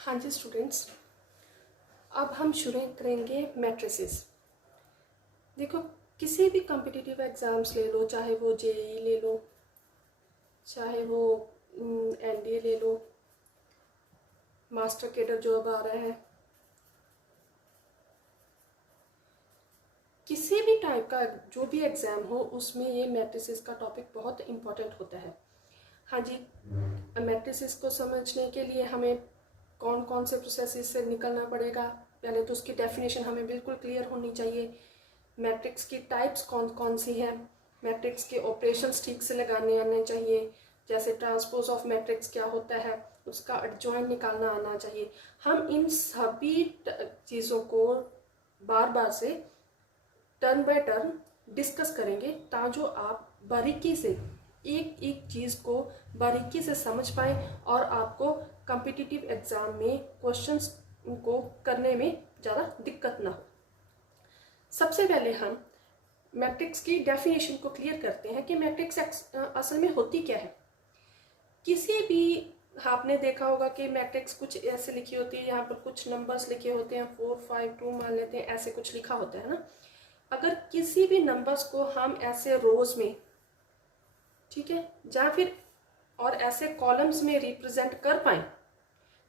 हाँ जी स्टूडेंट्स, अब हम शुरू करेंगे मैट्रिसेस। देखो, किसी भी कॉम्पिटिटिव एग्ज़ाम्स ले लो, चाहे वो जेईई ले लो, चाहे वो एनडीए ले लो, मास्टर केडर जॉब आ रहा है, किसी भी टाइप का जो भी एग्ज़ाम हो उसमें ये मैट्रिसेस का टॉपिक बहुत इम्पोर्टेंट होता है। हाँ जी, मैट्रिसेस को समझने के लिए हमें कौन कौन से प्रोसेसेस से निकलना पड़ेगा, पहले तो उसकी डेफिनेशन हमें बिल्कुल क्लियर होनी चाहिए। मैट्रिक्स की टाइप्स कौन कौन सी हैं, मैट्रिक्स के ऑपरेशंस ठीक से लगाने आने चाहिए, जैसे ट्रांसपोज ऑफ मैट्रिक्स क्या होता है, उसका एडजॉइंट निकालना आना चाहिए। हम इन सभी चीज़ों को बार बार से टर्न बाय टर्न डिस्कस करेंगे ताकि आप बारीकी से एक एक चीज़ को बारीकी से समझ पाएँ और आपको कॉम्पिटिटिव एग्ज़ाम में क्वेश्चंस को करने में ज़्यादा दिक्कत ना हो। सबसे पहले हम मैट्रिक्स की डेफिनेशन को क्लियर करते हैं कि मैट्रिक्स असल में होती क्या है। किसी भी आपने देखा होगा कि मैट्रिक्स कुछ ऐसे लिखी होती है, यहाँ पर कुछ नंबर्स लिखे होते हैं, 4 5 2 मान लेते हैं, ऐसे कुछ लिखा होता है ना। अगर किसी भी नंबर्स को हम ऐसे रोज में, ठीक है, या फिर और ऐसे कॉलम्स में रिप्रेजेंट कर पाए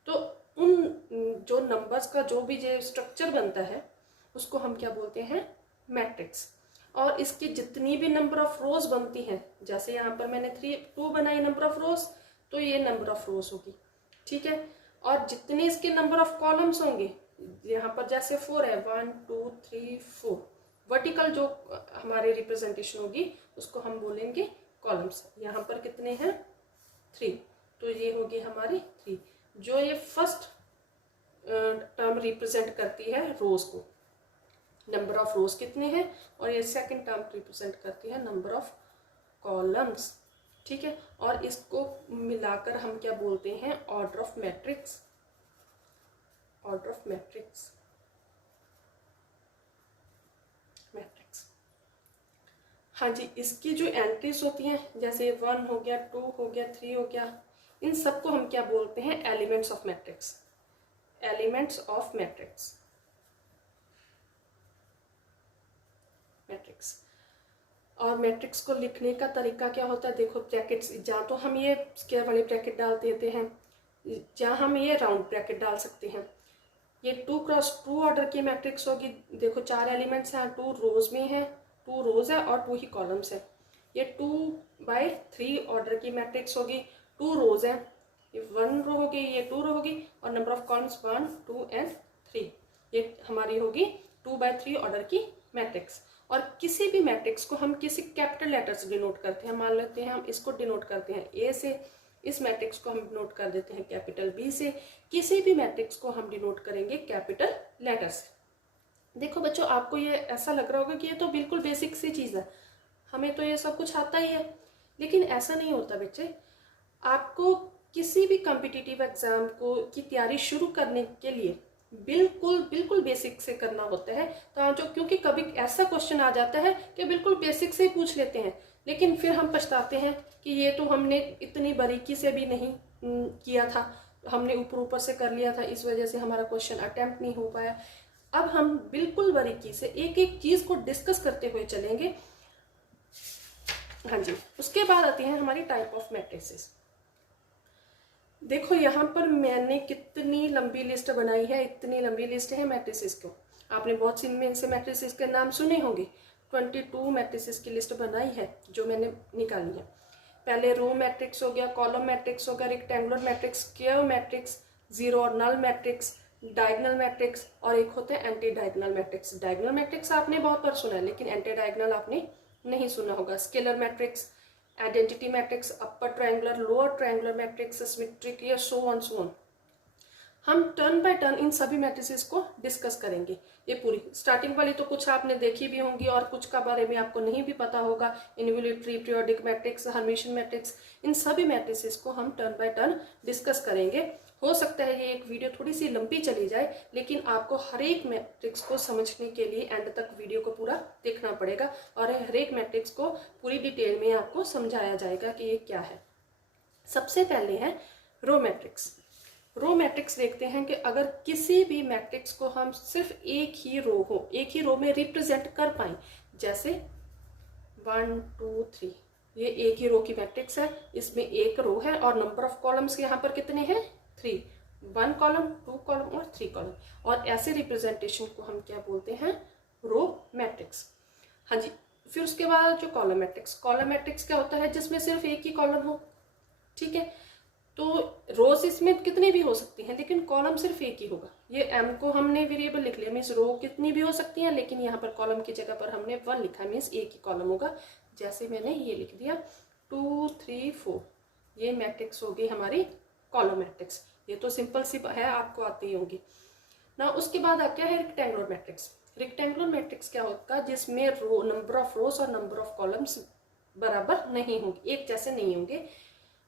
तो उन जो नंबर्स का जो भी जो स्ट्रक्चर बनता है उसको हम क्या बोलते हैं, मैट्रिक्स। और इसकी जितनी भी नंबर ऑफ रोज बनती हैं, जैसे यहाँ पर मैंने 2 बनाई नंबर ऑफ रोज, तो ये नंबर ऑफ रोज होगी, ठीक है। और जितने इसके नंबर ऑफ कॉलम्स होंगे, यहाँ पर जैसे 4 है, 1 2 3 4, वर्टिकल जो हमारी रिप्रेजेंटेशन होगी उसको हम बोलेंगे कॉलम्स। यहाँ पर कितने हैं, 3, तो ये होगी हमारी 3। जो ये फर्स्ट टर्म रिप्रेजेंट करती है रोज को, नंबर ऑफ रोज कितने हैं, और ये सेकंड टर्म रिप्रेजेंट करती है नंबर ऑफ कॉलम्स, ठीक है। और इसको मिलाकर हम क्या बोलते हैं, order of matrix, order of matrix, matrix. हाँ जी, इसकी जो एंट्रीज होती हैं, जैसे 1 हो गया, 2 हो गया, 3 हो गया, इन सबको हम क्या बोलते हैं, elements of matrix, elements of matrix, matrix. और मैट्रिक्स को लिखने का तरीका क्या होता है, देखो ब्रैकेट्स, जहाँ तो हम ये स्क्वायर वाले ब्रैकेट डाल देते हैं, जहाँ हम ये राउंड ब्रैकेट डाल सकते हैं। ये 2 क्रॉस 2 ऑर्डर की मैट्रिक्स होगी। देखो 4 एलिमेंट्स हैं, 2 रोज में है, 2 रोज है और 2 ही कॉलम्स है। ये 2/3 ऑर्डर की मैट्रिक्स होगी, 2 रोज है, ये 1 रो होगी, ये 2 रो होगी, और नंबर ऑफ कॉलम्स 1 2 एंड 3, ये हमारी होगी 2/3 ऑर्डर की मैट्रिक्स। और किसी भी मैट्रिक्स को हम किसी कैपिटल लेटर से डिनोट करते हैं, मान लेते हैं हम इसको डिनोट करते हैं ए से, इस मैट्रिक्स को हम डिनोट कर देते हैं कैपिटल बी से, किसी भी मैट्रिक्स को हम डिनोट करेंगे कैपिटल लेटर से। देखो बच्चों, आपको ये ऐसा लग रहा होगा कि ये तो बिल्कुल बेसिक सी चीज़ है, हमें तो ये सब कुछ आता ही है, लेकिन ऐसा नहीं होता बच्चे। आपको किसी भी कॉम्पिटिटिव एग्जाम को की तैयारी शुरू करने के लिए बिल्कुल बिल्कुल बेसिक से करना होता है। तो जो, क्योंकि कभी ऐसा क्वेश्चन आ जाता है कि बिल्कुल बेसिक से ही पूछ लेते हैं, लेकिन फिर हम पछताते हैं कि ये तो हमने इतनी बारीकी से भी नहीं किया था, हमने ऊपर ऊपर से कर लिया था, इस वजह से हमारा क्वेश्चन अटेम्प्ट नहीं हो पाया। अब हम बिल्कुल बारीकी से एक एक चीज को डिस्कस करते हुए चलेंगे। हाँ जी, उसके बाद आती है हमारी टाइप ऑफ मैट्रिसेस। देखो यहाँ पर मैंने कितनी लंबी लिस्ट बनाई है, इतनी लंबी लिस्ट है मैट्रिसेस को। आपने बहुत सी में से मैट्रिसेस के नाम सुने होंगे। 22 मैट्रिसेस की लिस्ट बनाई है जो मैंने निकाली है। पहले रो मैट्रिक्स हो गया, कॉलम मैट्रिक्स हो गया, rectangular matrix, square matrix, zero और नल मैट्रिक्स, डायगोनल मैट्रिक्स, और एक होते हैं anti diagonal matrix. Diagonal matrix आपने बहुत बार सुना है, लेकिन एंटी डायगोनल आपने नहीं सुना होगा। Scalar matrix, identity matrix, upper triangular, lower triangular matrix, symmetric, so on. हम टर्न बाय टर्न इन सभी मैट्रिसेस को डिस्कस करेंगे। ये पूरी स्टार्टिंग वाली तो कुछ आपने देखी भी होंगी और कुछ का बारे में आपको नहीं भी पता होगा। Involutory, periodic matrix, Hermitian matrix, इन सभी मैट्रिसेस को हम टर्न बाय टर्न डिस्कस करेंगे। हो सकता है ये एक वीडियो थोड़ी सी लंबी चली जाए, लेकिन आपको हर एक मैट्रिक्स को समझने के लिए एंड तक वीडियो को पूरा देखना पड़ेगा, और हर एक मैट्रिक्स को पूरी डिटेल में आपको समझाया जाएगा कि ये क्या है। सबसे पहले है रो मैट्रिक्स। रो मैट्रिक्स देखते हैं कि अगर किसी भी मैट्रिक्स को हम सिर्फ एक ही रो में रिप्रेजेंट कर पाए, जैसे 1 2 3, ये एक ही रो की मैट्रिक्स है, इसमें एक रो है और नंबर ऑफ कॉलम्स यहाँ पर कितने हैं 3, 1 कॉलम 2 कॉलम और 3 कॉलम, और ऐसे रिप्रेजेंटेशन को हम क्या बोलते हैं, रो मैट्रिक्स। हाँ जी, फिर उसके बाद जो कॉलम मैट्रिक्स क्या होता है, जिसमें सिर्फ एक ही कॉलम हो, ठीक है। तो रोज इसमें कितनी भी हो सकती हैं लेकिन कॉलम सिर्फ एक ही होगा। ये m को हमने वेरिएबल लिख लिया, मीन्स रो कितनी भी हो सकती है, लेकिन यहाँ पर कॉलम की जगह पर हमने 1 लिखा, मीन्स एक ही कॉलम होगा। जैसे मैंने ये लिख दिया 2 3 4, ये मैट्रिक्स होगी हमारी कॉलम मैट्रिक्स। ये तो सिंपल सी है, आपको आती ही होगी ना। उसके बाद क्या है रेक्टेंगुलर मैट्रिक्स। रेक्टेंगुलर मैट्रिक्स क्या होगा, जिसमें रो नंबर ऑफ रोज और नंबर ऑफ कॉलम्स बराबर नहीं होंगे, एक जैसे नहीं होंगे।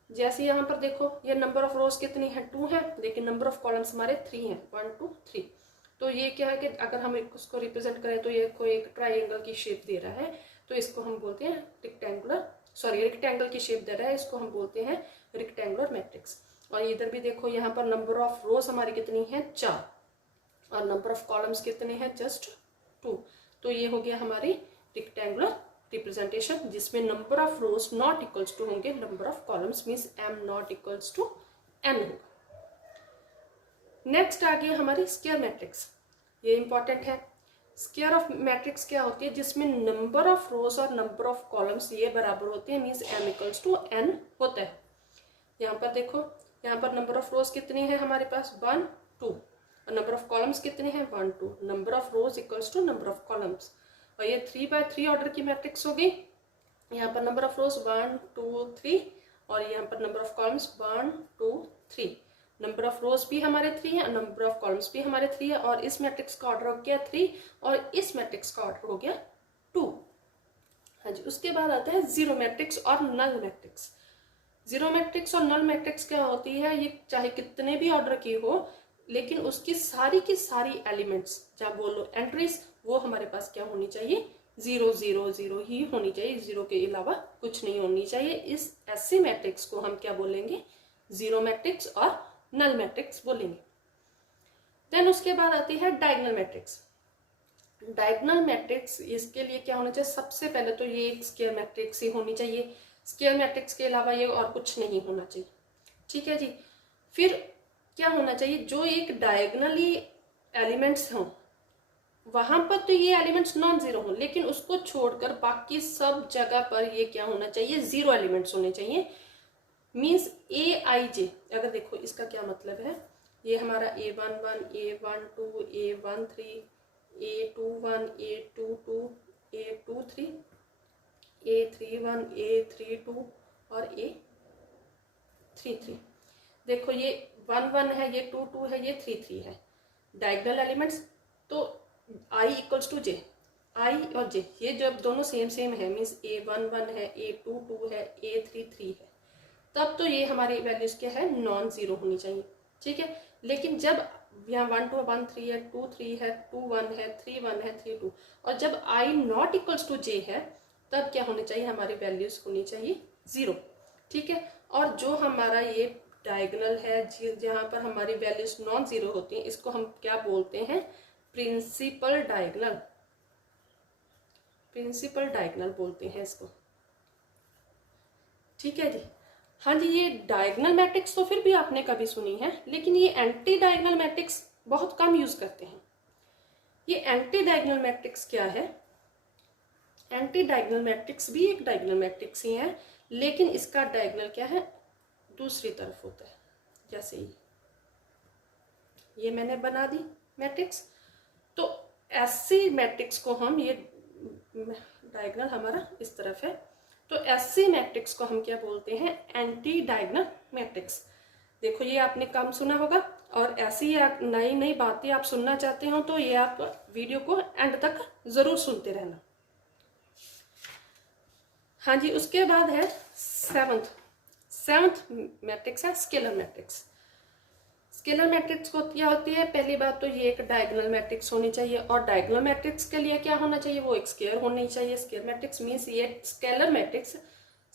जैसे यहाँ पर देखो, ये नंबर ऑफ रोज कितनी है 2 है, लेकिन नंबर ऑफ कॉलम्स हमारे 3 हैं, 1 2 3। तो ये क्या है कि अगर हम उसको रिप्रेजेंट करें तो ये कोई एक ट्राइंगल की शेप दे रहा है, तो इसको हम बोलते हैं रेक्टेंगल की शेप दे रहा है, इसको हम बोलते हैं रेक्टेंगुलर मैट्रिक्स। और इधर भी देखो, यहाँ पर नंबर ऑफ रोज हमारी कितनी है 4 और नंबर ऑफ कॉलम्स कितने हैं जस्ट 2। तो ये हो गया हमारी रेक्टेंगुलर रिप्रेजेंटेशन, जिसमें number of rows not equals to होंगे number of columns, means m not equals to n होगा। नेक्स्ट आ गया हमारी स्क्वायर मैट्रिक्स। ये इंपॉर्टेंट है। स्क्वायर ऑफ मैट्रिक्स क्या होती है, जिसमें नंबर ऑफ रोज और नंबर ऑफ कॉलम्स ये बराबर होते हैं, means m equals to n होता है। यहाँ पर देखो, यहाँ पर नंबर ऑफ रोज कितनी है हमारे पास 1 2, और नंबर ऑफ कॉलम्स कितने हैं 1 2। Number of rows equals to number of columns, और ये 3 by 3 ऑर्डर की मैट्रिक्स होगी। यहाँ पर नंबर ऑफ रोज 1 2 3 और यहाँ पर number of columns 1 2 3। Number of रोज भी हमारे 3 है और नंबर ऑफ कॉलम्स भी हमारे 3 है, और इस मैट्रिक्स का ऑर्डर हो गया 3 और इस मैट्रिक्स का ऑर्डर हो गया 2। हाँ जी, उसके बाद आता है जीरो मैट्रिक्स और नल मैट्रिक्स। जीरो मैट्रिक्स और नल मैट्रिक्स क्या होती है, ये चाहे कितने भी ऑर्डर की हो, लेकिन उसकी सारी एलिमेंट्स, जहाँ बोलो एंट्रीज, वो हमारे पास क्या होनी चाहिए 0 0 0 ही होनी चाहिए, 0 के अलावा कुछ नहीं होनी चाहिए। इस ऐसे मैट्रिक्स को हम क्या बोलेंगे, जीरो मैट्रिक्स और नल मैट्रिक्स बोलेंगे। देन उसके बाद आती है डायगोनल मैट्रिक्स। डायगोनल मैट्रिक्स, इसके लिए क्या होना चाहिए, सबसे पहले तो ये एक स्क्वायर मैट्रिक्स ही होनी चाहिए, स्क्वायर मैट्रिक्स के अलावा ये और कुछ नहीं होना चाहिए, ठीक है जी। फिर क्या होना चाहिए, जो एक डायगोनली एलिमेंट्स हों वहां पर तो ये एलिमेंट्स नॉन जीरो हों, लेकिन उसको छोड़कर बाकी सब जगह पर ये क्या होना चाहिए, जीरो एलिमेंट्स होने चाहिए। मीन्स AIJ, अगर देखो इसका क्या मतलब है, ये हमारा A11 A12 A13 A21 A22 A23 A31 A32 और A33। देखो ये 1 1 है, ये 2 2 है, ये 3 3 है। डायगोनल एलिमेंट्स तो I equals to J, I और J ये जब दोनों सेम है, मीन्स A1 1 है, A2 2 है, A3 3 है, तब तो ये हमारी वैल्यूज क्या है, नॉन जीरो होनी चाहिए, ठीक है। लेकिन जब यहाँ 1 2 1 3 है, 2 3 है, 2 1 है, 3 1 है, 3 2, और जब I not equals to J है, तब क्या होनी चाहिए, हमारी वैल्यूज होनी चाहिए 0, ठीक है। और जो हमारा ये डायगोनल है, जहाँ पर हमारी वैल्यूज नॉन जीरो होती हैं, इसको हम क्या बोलते हैं, प्रिंसिपल डायगोनल बोलते हैं इसको, ठीक है जी। हाँ जी, ये डायगोनल मैट्रिक्स तो फिर भी आपने कभी सुनी है, लेकिन ये एंटी डायगोनल मैट्रिक्स बहुत कम यूज करते हैं। ये एंटी डायगोनल मैट्रिक्स क्या है, एंटी डायगोनल मैट्रिक्स भी एक डायगोनल मैट्रिक्स ही है, लेकिन इसका डायगोनल क्या है, दूसरी तरफ होता है। जैसे ये मैंने बना दी मैट्रिक्स, तो ऐसी मैट्रिक्स को हम, ये डायगोनल हमारा इस तरफ है, तो ऐसी मैट्रिक्स को हम क्या बोलते हैं, एंटी डायगोनल मैट्रिक्स। देखो ये आपने कम सुना होगा, और ऐसी नई बातें आप सुनना चाहते हो तो ये आप वीडियो को एंड तक जरूर सुनते रहना। हाँ जी, उसके बाद है सेवंथ मैट्रिक्स है स्केलर मैट्रिक्स। स्केलर मैट्रिक्स को क्या होती है, पहली बात तो ये एक डायगोनल मैट्रिक्स होनी चाहिए, और डायगोनल मैट्रिक्स के लिए क्या होना चाहिए, वो एक स्क्वायर होनी चाहिए। स्क्वायर मैट्रिक्स मीन्स ये scalar matrix,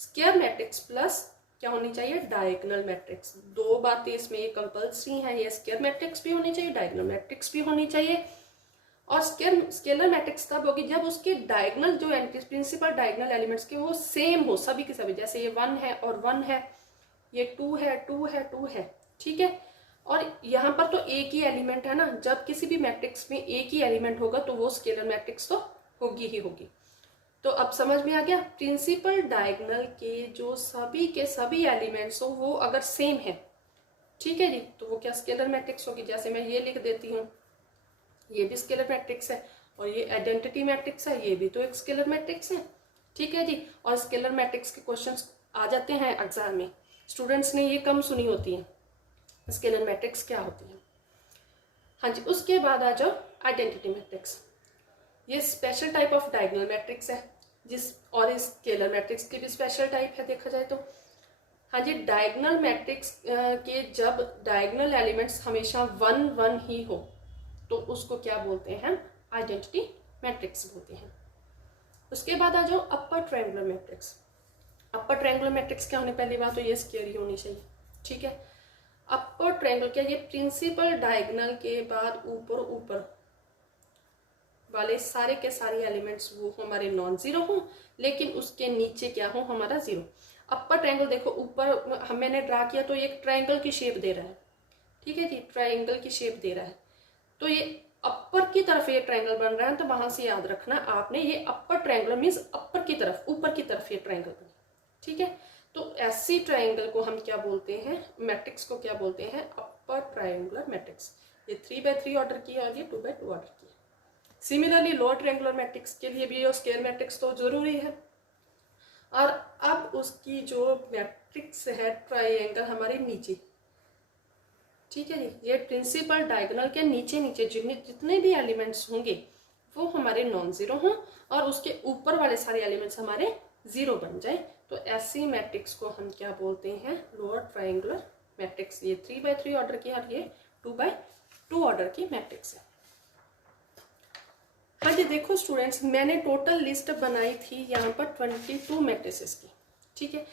square matrix plus क्या होनी चाहिए, डायगोनल मैट्रिक्स। दो बातें इसमें ये कंपल्सरी हैं, ये स्क्वायर मैट्रिक्स भी होनी चाहिए, डायगोनल मैट्रिक्स भी होनी चाहिए। और स्केलर मैट्रिक्स तब होगी जब उसके डायगोनल जो प्रिंसिपल डायगोनल एलिमेंट्स के वो सेम हो, सभी के सभी। जैसे ये 1 है और 1 है, ये 2 है, 2 है, 2 है, ठीक है। और यहाँ पर तो एक ही एलिमेंट है ना, जब किसी भी मैट्रिक्स में एक ही एलिमेंट होगा तो वो स्केलर मैट्रिक्स तो होगी ही होगी। तो अब समझ में आ गया, प्रिंसिपल डायगोनल के जो सभी के सभी एलिमेंट्स हो वो अगर सेम है, ठीक है जी, तो वो क्या स्केलर मैट्रिक्स होगी। जैसे मैं ये लिख देती हूँ, ये भी स्केलर मैट्रिक्स है, और ये आइडेंटिटी मैट्रिक्स है, ये भी तो एक स्केलर मैट्रिक्स है, ठीक है जी। और स्केलर मैट्रिक्स के क्वेश्चंस आ जाते हैं एग्जाम में, स्टूडेंट्स ने ये कम सुनी होती है, स्केलर मैट्रिक्स क्या होती है। हाँ जी, उसके बाद आ जाओ आइडेंटिटी मैट्रिक्स। ये special type of diagonal matrix है, और इस स्केलर मैट्रिक्स की भी स्पेशल टाइप है देखा जाए तो। हाँ जी, डायगोनल मैट्रिक्स के जब डायगोनल एलिमेंट्स हमेशा 1 1 ही हो तो उसको क्या बोलते हैं, आइडेंटिटी मैट्रिक्स बोलते हैं। उसके बाद आ जाओ upper triangular matrix. Upper triangular matrix क्या होने, पहली बात तो ये स्क्वायर ही होनी चाहिए, ठीक है। अपर ट्रायंगल क्या, ये प्रिंसिपल डायगोनल के बाद ऊपर ऊपर वाले सारे के सारे एलिमेंट्स वो हमारे नॉन जीरो हो, लेकिन उसके नीचे क्या हो, हमारा जीरो। अपर ट्रायंगल देखो, ऊपर मैंने ड्रा किया तो एक ट्रायंगल की शेप दे रहा है, ठीक है जी, ट्रायंगल की शेप दे रहा है। तो ये अपर की तरफ ये ट्रायंगल बन रहा है, तो वहां से याद रखना आपने, ये अपर ट्रायंगल मीन्स अपर की तरफ, ऊपर की तरफ ये ट्रायंगल बने, ठीक है। तो ऐसी ट्रायंगल को हम क्या बोलते हैं, मैट्रिक्स को क्या बोलते हैं, अपर ट्रायंगुलर मैट्रिक्स। ये 3x3 ऑर्डर की है और ये 2x2 ऑर्डर की है। सिमिलरली लोअर ट्रायंगुलर मैट्रिक्स के लिए भी स्क्वायर मैट्रिक्स तो जरूरी है। और अब उसकी जो मैट्रिक्स है ट्रायंगल हमारे नीचे, ठीक है जी, ये प्रिंसिपल डायगोनल के नीचे नीचे जितने भी एलिमेंट्स होंगे वो हमारे नॉन जीरो हों और उसके ऊपर वाले सारे एलिमेंट्स हमारे जीरो बन जाए, तो ऐसी मैट्रिक्स को हम क्या बोलते हैं, लोअर ट्रायंगुलर मैट्रिक्स। ये 3x3 ऑर्डर की और ये 2x2 ऑर्डर की मैट्रिक्स है। हाँ जी, देखो स्टूडेंट्स, मैंने टोटल लिस्ट बनाई थी यहाँ पर 22 मैट्रिसेस की, ठीक है।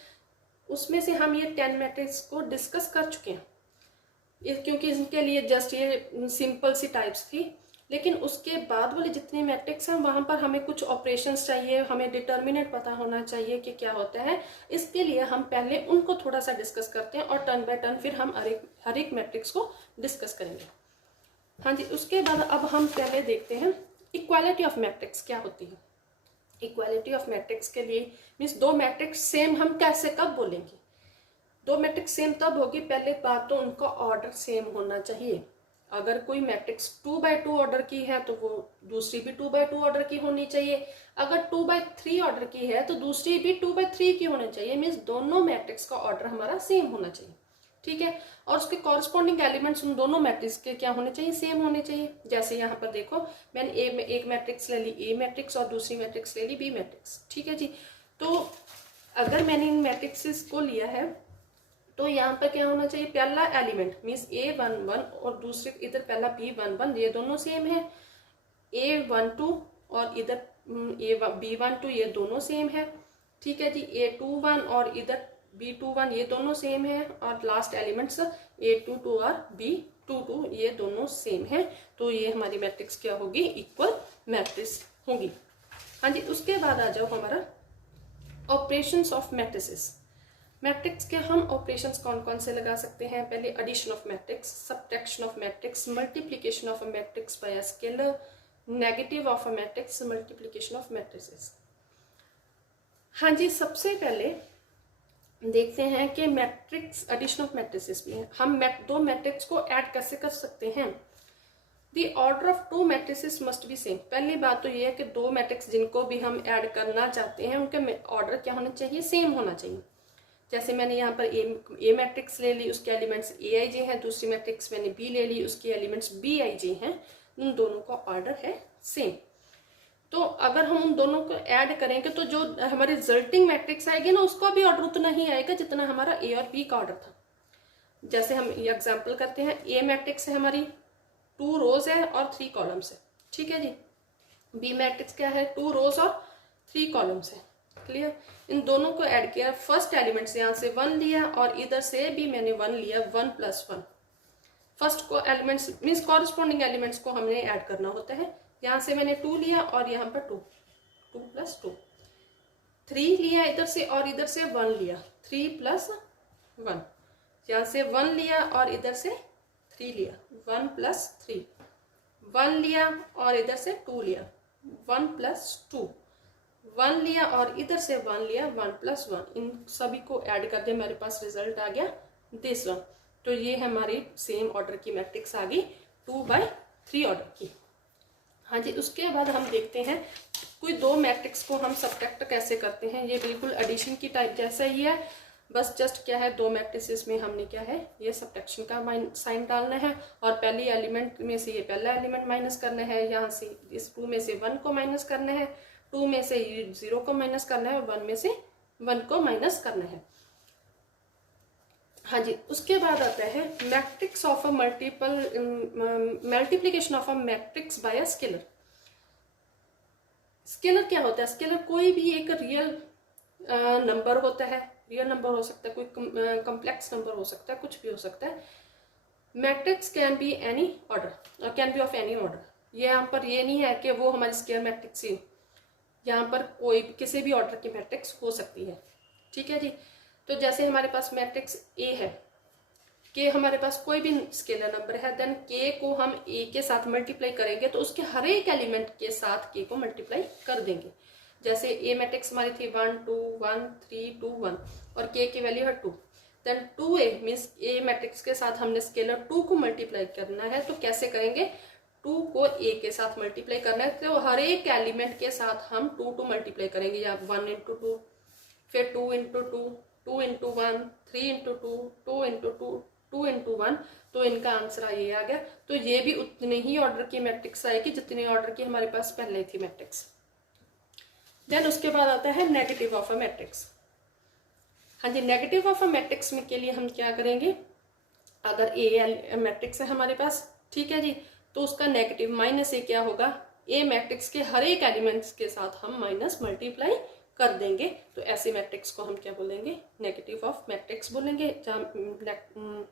उसमें से हम ये 10 मैट्रिक्स को डिस्कस कर चुके हैं, क्योंकि इनके लिए जस्ट ये सिंपल सी टाइप्स थी। लेकिन उसके बाद वाले जितने मैट्रिक्स हैं वहाँ पर हमें कुछ ऑपरेशंस चाहिए, हमें डिटर्मिनेंट पता होना चाहिए कि क्या होता है। इसके लिए हम पहले उनको थोड़ा सा डिस्कस करते हैं और टर्न बाय टर्न फिर हम हर एक मैट्रिक्स को डिस्कस करेंगे। हाँ जी, उसके बाद अब हम पहले देखते हैं इक्वालिटी ऑफ मैट्रिक्स क्या होती है। इक्वालिटी ऑफ मैट्रिक्स के लिए मीन्स दो मैट्रिक्स सेम हम कैसे कब बोलेंगे, दो मैट्रिक्स सेम तब होगी, पहले बात तो उनका ऑर्डर सेम होना चाहिए। अगर कोई मैट्रिक्स 2x2 ऑर्डर की है तो वो दूसरी भी 2x2 ऑर्डर की होनी चाहिए। अगर 2x3 ऑर्डर की है तो दूसरी भी 2x3 की होनी चाहिए। मीन्स दोनों मैट्रिक्स का ऑर्डर हमारा सेम होना चाहिए, ठीक है। और उसके कॉरस्पॉन्डिंग एलिमेंट्स उन दोनों मैट्रिक्स के क्या होने चाहिए, सेम होने चाहिए। जैसे यहाँ पर देखो, मैंने एक मैट्रिक्स ले ली ए मैट्रिक्स और दूसरी मैट्रिक्स ले ली बी मैट्रिक्स, ठीक है जी। तो अगर मैंने इन मैट्रिक्सेस को लिया है तो यहाँ पर क्या होना चाहिए, पहला एलिमेंट मीन्स A11 और दूसरे इधर पहला B11, ये दोनों सेम है। A12 और इधर B12 ये दोनों सेम है, ठीक है जी। A21 और इधर B21 ये दोनों सेम है। और लास्ट एलिमेंट्स A22 और B22 ये दोनों सेम है। तो ये हमारी मैट्रिक्स क्या होगी, इक्वल मैट्रिक्स होगी। हाँ जी, उसके बाद आ जाओ हमारा ऑपरेशंस ऑफ मैट्रिसेस। मैट्रिक्स के हम ऑपरेशंस कौन कौन से लगा सकते हैं, पहले addition of matrix, subtraction of matrix, multiplication of a matrix by a scalar, negative of a matrix, multiplication of matrices. हाँ जी, सबसे पहले देखते हैं कि मैट्रिक्स एडिशन ऑफ मैट्रिसेस भी है। हम दो मैट्रिक्स को ऐड कैसे कर सकते हैं। The order of to matrices must be same. पहली बात तो ये है कि दो मैट्रिक्स जिनको भी हम ऐड करना चाहते हैं उनके ऑर्डर क्या होना चाहिए, सेम होना चाहिए। जैसे मैंने यहाँ पर ए मैट्रिक्स ले ली, उसके एलिमेंट्स AIJ हैं, दूसरी मैट्रिक्स मैंने B ले ली, उसके एलिमेंट्स BIJ हैं, उन दोनों का ऑर्डर है सेम। तो अगर हम उन दोनों को ऐड करेंगे तो जो हमारी रिजल्टिंग मैट्रिक्स आएगी ना, उसका भी ऑर्डर उतना ही आएगा जितना हमारा A और B का ऑर्डर था। जैसे हम ये एग्जाम्पल करते हैं, A मैट्रिक्स है हमारी 2 रोज है और 3 कॉलम्स है, ठीक है जी। B मैट्रिक्स क्या है, 2 रोज और 3 कॉलम्स है। क्लियर। इन दोनों को ऐड किया, फर्स्ट एलिमेंट से यहाँ से 1 लिया और इधर से भी मैंने 1 लिया, 1 + 1। फर्स्ट को एलिमेंट्स मीन्स कॉरस्पॉन्डिंग एलिमेंट्स को हमने ऐड करना होता है। यहाँ से मैंने 2 लिया और यहाँ पर 2, 2 + 2, 3 लिया इधर से और इधर से 1 लिया, 3 + 1। यहाँ से 1 लिया और इधर से 3 लिया, 1 + 3, 1 लिया और इधर से 2 लिया, 1 + 2, 1 लिया और इधर से 1 लिया, 1 + 1। इन सभी को ऐड कर दिया, मेरे पास रिजल्ट आ गया दिस वन। तो ये हमारी सेम ऑर्डर की मैट्रिक्स आ गई 2/3 ऑर्डर की। हाँ जी, उसके बाद हम देखते हैं कोई दो मैट्रिक्स को हम सब्ट्रैक्ट कैसे करते हैं। ये बिल्कुल एडिशन की टाइप जैसा ही है, बस जस्ट क्या है, दो मैट्रिसेस में हमने क्या है, ये सब्ट्रैक्शन का साइन डालना है और पहली एलिमेंट में से ये पहला एलिमेंट माइनस करना है, यहाँ से इस 2 में से 1 को माइनस करना है, 2 में से 0 को माइनस करना है और 1 में से 1 को माइनस करना है। हाँ जी, उसके बाद आता है matrix of a multiplication of a matrix by a scalar. Scalar क्या होता है? स्केलर कोई भी एक रियल नंबर होता है, रियल नंबर हो सकता है, कोई कॉम्प्लेक्स नंबर हो सकता है, कुछ भी हो सकता है। Matrix can be any order, can be of any order. ये यहाँ पर ये नहीं है कि वो हमारी स्केलर मैट्रिक्स ही, यहाँ पर कोई किसी भी ऑर्डर की मैट्रिक्स हो सकती है। ठीक है जी। तो जैसे हमारे पास मैट्रिक्स ए है, के हमारे पास कोई भी स्केलर नंबर है, देन के को हम ए के साथ मल्टीप्लाई करेंगे तो उसके हर एक एलिमेंट के साथ के को मल्टीप्लाई कर देंगे। जैसे ए मैट्रिक्स हमारी थी 1 2 1 3 2 1 और के की वैल्यू है 2, देन 2a मीन्स ए मैट्रिक्स के साथ हमने स्केलर 2 को मल्टीप्लाई करना है। तो कैसे करेंगे? 2 को ए के साथ मल्टीप्लाई करना है, तो हर एक एलिमेंट के साथ हम 2 मल्टीप्लाई करेंगे, या 1 × 2, फिर 2 × 2, 2 × 1, 3 × 2, 2 × 2, 2 × 1। तो इनका आंसर ये आ गया। तो ये भी उतने ही ऑर्डर की मैट्रिक्स आएगी जितने ऑर्डर की हमारे पास पहले थी मैट्रिक्स। देन उसके बाद आता है नेगेटिव ऑफ अ मैट्रिक्स। हाँ जी, नेगेटिव ऑफ अ मैट्रिक्स में के लिए हम क्या करेंगे? अगर ए मैट्रिक्स है हमारे पास, ठीक है जी, तो उसका नेगेटिव -a क्या होगा? ए मैट्रिक्स के हर एक एलिमेंट्स के साथ हम माइनस मल्टीप्लाई कर देंगे। तो ऐसे मैट्रिक्स को हम क्या बोलेंगे? नेगेटिव ऑफ मैट्रिक्स बोलेंगे। जहाँ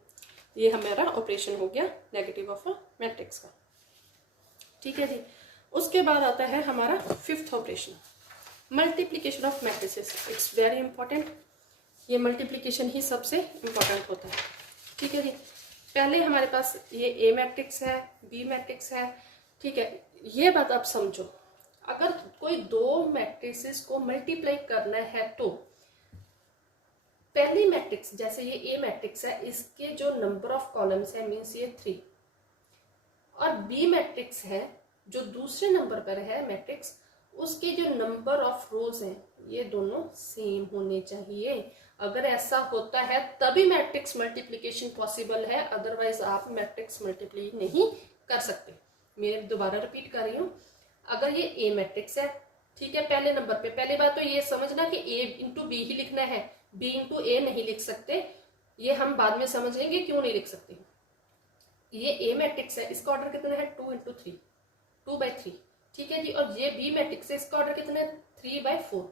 ये हमारा ऑपरेशन हो गया नेगेटिव ऑफ अ मैट्रिक्स का। ठीक है जी। उसके बाद आता है हमारा 5th operation, multiplication of matrices. It's very important. ये मल्टीप्लीकेशन ही सबसे इंपॉर्टेंट होता है। ठीक है जी। पहले हमारे पास ये ए मैट्रिक्स है, बी मैट्रिक्स है, ठीक है। ये बात आप समझो, अगर कोई दो मैट्रिसेस को मल्टीप्लाई करना है तो पहली मैट्रिक्स, जैसे ये ए मैट्रिक्स है, इसके जो नंबर ऑफ कॉलम्स है मीन्स ये 3, और बी मैट्रिक्स है जो दूसरे नंबर पर है मैट्रिक्स, उसके जो नंबर ऑफ रोज हैं ये दोनों सेम होने चाहिए। अगर ऐसा होता है तभी मैट्रिक्स मल्टीप्लिकेशन पॉसिबल है, अदरवाइज आप मैट्रिक्स मल्टीप्लाई नहीं कर सकते। मैं दोबारा रिपीट कर रही हूँ, अगर ये ए मैट्रिक्स है, ठीक है, पहले नंबर पे, पहली बात तो ये समझना कि a × b ही लिखना है, b × a नहीं लिख सकते। ये हम बाद में समझ लेंगे क्यों नहीं लिख सकते। ये ए मैट्रिक्स है, इसका ऑर्डर कितना है? 2 × 3, 2/3, ठीक है जी। और ये बी मैट्रिक्स है, इसका ऑर्डर कितना है? 3/4।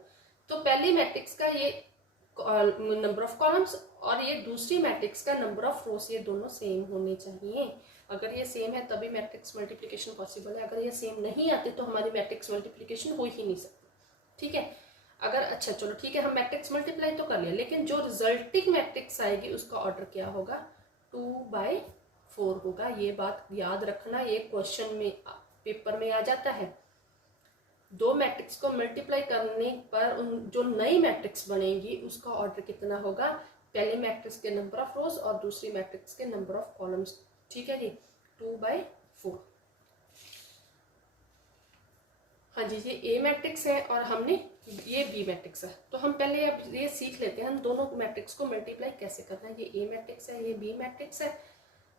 तो पहली मैट्रिक्स का ये नंबर ऑफ कॉलम्स और ये दूसरी मैट्रिक्स का नंबर ऑफ रोज, ये दोनों सेम होने चाहिए। अगर ये सेम है तभी मैट्रिक्स मल्टीप्लिकेशन पॉसिबल है। अगर ये सेम नहीं आते तो हमारी मैट्रिक्स मल्टीप्लिकेशन हो ही नहीं सकती। ठीक है। अगर अच्छा चलो ठीक है, हम मैट्रिक्स मल्टीप्लाई तो कर लिया, लेकिन जो रिजल्टिंग मैट्रिक्स आएगी उसका ऑर्डर क्या होगा? 2/4 होगा। ये बात याद रखना, ये क्वेश्चन में पेपर में आ जाता है। दो मैट्रिक्स को मल्टीप्लाई करने पर उन जो नई मैट्रिक्स बनेगी उसका ऑर्डर कितना होगा? पहले मैट्रिक्स के नंबर ऑफ रोज और दूसरी मैट्रिक्स के नंबर ऑफ कॉलम्स। ठीक है जी, 2/4। हाँ जी, ये ए मैट्रिक्स है और हमने ये बी मैट्रिक्स है। तो हम पहले अब ये सीख लेते हैं हम दोनों मैट्रिक्स को मल्टीप्लाई कैसे करना है। ये ए मैट्रिक्स है, ये बी मैट्रिक्स है,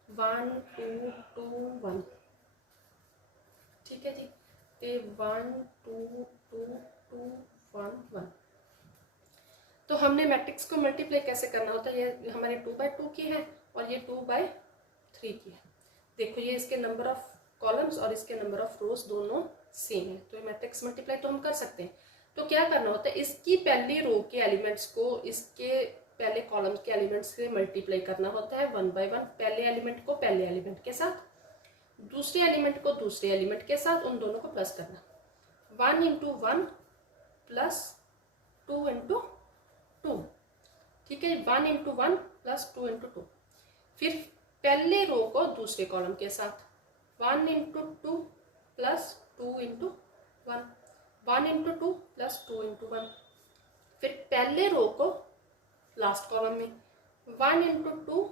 1 2 2 1, ठीक है जी। 1 2 2 2 1 1। तो हमने मैट्रिक्स को मल्टीप्लाई कैसे करना होता है? ये हमारे 2/2 की है और ये 2/3 की है। देखो ये इसके नंबर ऑफ कॉलम्स और इसके नंबर ऑफ रोज दोनों सेम है, तो ये मैट्रिक्स मल्टीप्लाई तो हम कर सकते हैं। तो क्या करना होता है, इसकी पहली रो के एलिमेंट्स को इसके पहले कॉलम के एलिमेंट्स से मल्टीप्लाई करना होता है 1 बाय 1। पहले एलिमेंट को पहले एलिमेंट के साथ, दूसरे एलिमेंट को दूसरे एलिमेंट के साथ, उन दोनों को प्लस करना। 1 इंटू 1 प्लस 2 इंटू 2, ठीक है। 1 इंटू 1 प्लस 2 इंटू 2। फिर पहले रो को दूसरे कॉलम के साथ 1 into 2 plus 2 into 1, 1 into 2 plus 2 into 1। फिर पहले रो को लास्ट कॉलम में 1 इंटू 2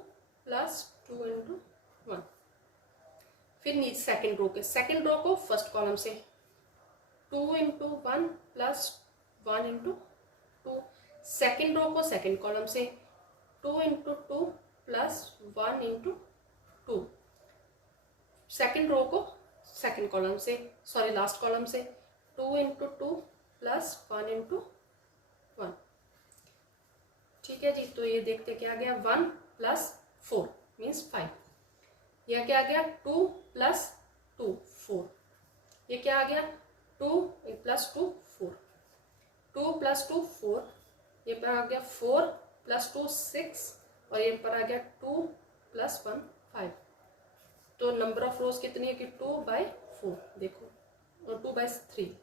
प्लस 2 इंटू 1। फिर सेकेंड रो को फर्स्ट कॉलम से 2 into 1 plus 1 into 2। Second row को सेकेंड कॉलम से 2 into 2 plus 1 into 2। Second row को सेकेंड कॉलम से लास्ट कॉलम से 2 इंटू 2 प्लस 1 इंटू 1, ठीक है जी। तो ये देखते क्या आ गया, 1 प्लस 4 मीन्स 5। यह क्या आ गया, 2 प्लस 2 4। ये क्या आ गया, 2 प्लस 2 4, 2 प्लस 2 4। ये पर आ गया 4 प्लस 2 6, और ये पर आ गया 2 प्लस 1 5। तो नंबर ऑफ रोज कितनी है कि 2 बाई 4, देखो, और 2 बाई 3,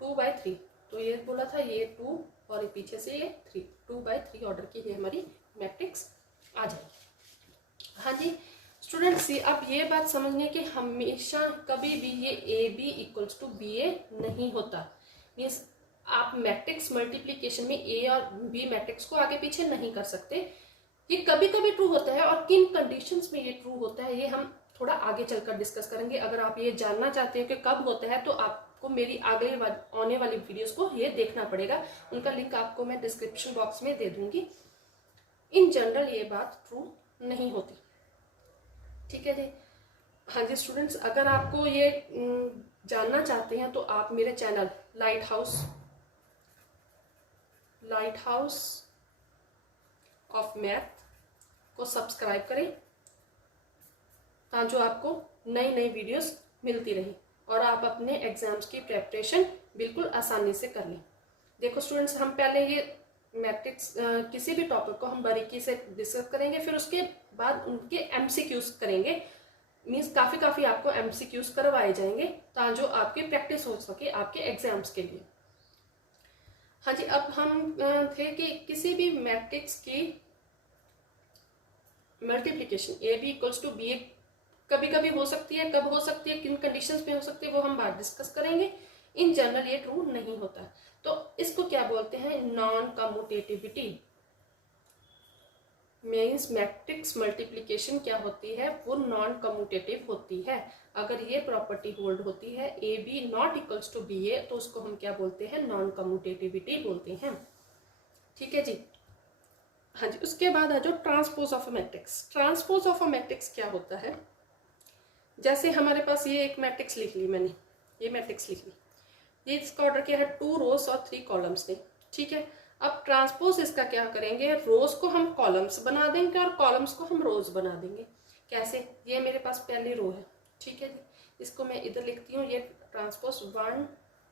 2 बाई 3। तो ये बोला था ये 2 और पीछे से ये 3, 2 बाई 3 ऑर्डर की ये हमारी मैट्रिक्स आ जाएगी। हाँ जी स्टूडेंट्स, ये अब ये बात समझने कि हमेशा कभी भी ये A B equals to B A नहीं होता। मीन्स आप मैट्रिक्स मल्टीप्लिकेशन में ए और बी मैट्रिक्स को आगे पीछे नहीं कर सकते। ये कभी कभी ट्रू होता है, और किन कंडीशंस में ये ट्रू होता है ये हम थोड़ा आगे चलकर डिस्कस करेंगे। अगर आप ये जानना चाहते हो कि कब होता है तो आपको मेरी आगे आने वाली वीडियोस को ये देखना पड़ेगा। उनका लिंक आपको मैं डिस्क्रिप्शन बॉक्स में दे दूंगी। इन जनरल ये बात ट्रू नहीं होती, ठीक है जी। हाँ जी स्टूडेंट्स, अगर आपको ये जानना चाहते हैं तो आप मेरे channel light house of math को सब्सक्राइब करें, ताकि आपको नई नई वीडियोस मिलती रही और आप अपने एग्जाम्स की प्रेपरेशन बिल्कुल आसानी से कर लें। देखो स्टूडेंट्स, हम पहले ये मैट्रिक्स किसी भी टॉपिक को हम बारीकी से डिस्कस करेंगे, फिर उसके बाद उनके एमसीक्यूज करेंगे। मीन्स काफ़ी आपको एमसीक्यूज करवाए जाएंगे ताकि जो आपकी प्रैक्टिस हो सके आपके एग्जाम्स के लिए। हाँ जी, अब हम थे कि किसी भी मैट्रिक्स की multiplication A B equals to B A कभी कभी हो सकती है, कब हो सकती है, किन कंडीशंस में हो सकती है, वो हम बात डिस्कस करेंगे। इन जनरल ये ट्रू नहीं होता। तो इसको क्या बोलते हैं, non commutativity. Means matrix multiplication क्या होती है, वो नॉन कम्यूटेटिव होती है। अगर ये प्रॉपर्टी होल्ड होती है A B not equals to B A, तो उसको हम क्या बोलते हैं, नॉन कम्यूटेटिविटी बोलते हैं, ठीक है जी। हाँ जी, उसके बाद है जो transpose of a matrix. Transpose of a matrix क्या होता है, जैसे हमारे पास ये एक मैट्रिक्स लिख ली मैंने, ये मैट्रिक्स लिख ली, ये इसका ऑर्डर किया है 2 रोज और 3 कॉलम्स ने, ठीक है। अब ट्रांसपोज इसका क्या करेंगे, रोज को हम कॉलम्स बना देंगे और कॉलम्स को हम रोज बना देंगे। कैसे, ये मेरे पास पहली रो है, ठीक है जी, इसको मैं इधर लिखती हूँ, ये ट्रांसपोज 1